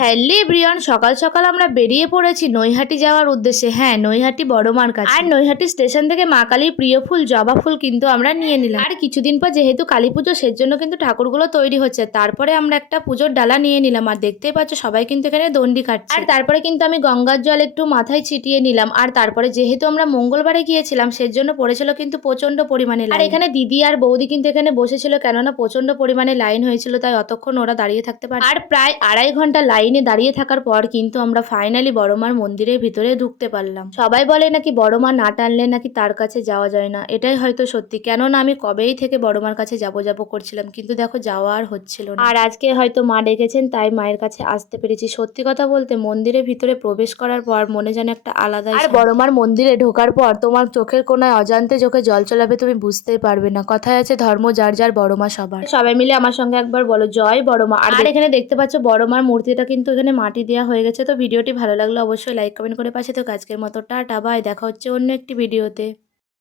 Hello everyone, সকাল সকাল আমরা বেরিয়ে পড়েছি নৈহাটি যাওয়ার উদ্দেশ্যে। হ্যাঁ, নৈহাটি বড় মার কাছে। আর নৈহাটি স্টেশন থেকে মা কালীর প্রিয় ফুল জবা ফুল কিন্তু আমরা নিয়ে নিলাম। আর কিছুদিন পর যেহেতু কালী পুজো, সেজন্য কিন্তু ঠাকুরগুলো তৈরি হচ্ছে। তারপরে আমরা একটা পুজোর ডালা নিয়ে নিলাম। আর দেখতেই পাচ্ছ সবাই কিন্তু এখানে দণ্ডি কাটছে। আর তারপরে কিন্তু আমি গঙ্গার জল একটু মাথায় ছিটিয়ে নিলাম। আর তারপরে যেহেতু আমরা মঙ্গলবারে গিয়েছিলাম, সেজন্য পড়েছিল কিন্তু প্রচন্ড পরিমাণে লাইন। আর এখানে দিদি আর বৌদি কিন্তু এখানে বসেছিল, কেননা প্রচন্ড পরিমাণে লাইন হয়েছিল, তাই অতক্ষণ ওরা দাঁড়িয়ে থাকতে পারে। আর প্রায় 2.5 ঘন্টা লাইনে দাঁড়িয়ে থাকার পর কিন্তু আমরা ফাইনালি বড়মার মন্দিরের ভিতরে ঢুকতে পারলাম। সবাই বলে নাকি বড়মা না টানলে নাকি তার কাছে যাওয়া যায় না। এটাই হয়তো সত্যি, কেননা আমি কবেই থেকে বড়মার কাছে যাবো করছিলাম, কিন্তু দেখো যাওয়া আর হচ্ছিল না। আর আজকে হয়তো মা ডেকেছেন, তাই মায়ের কাছে আসতে পেরেছি। সত্যি কথা বলতে মন্দিরের ভিতরে প্রবেশ করার পর মনে যেন একটা আলাদাই। আর বড়মার মন্দিরে ঢোকার পর তোমার চোখের কোনায় অজান্তে চোখে জল চলাবে, তুমি বুঝতেই পারবে না। কথায় আছে ধর্ম যার যার, বড়মা সবার। সবাই মিলে আমার সঙ্গে একবার বলো জয় বড়মা। আর এখানে দেখতে পাচ্ছ বড়মার মূর্তিটা কিন্তু এখানে মাটি দেওয়া হয়ে গেছে। তো ভিডিওটি ভালো লাগলে অবশ্যই লাইক কমেন্ট করে পাশে। তো আজকের মতো টাটা বাই, দেখা হচ্ছে অন্য একটি ভিডিওতে।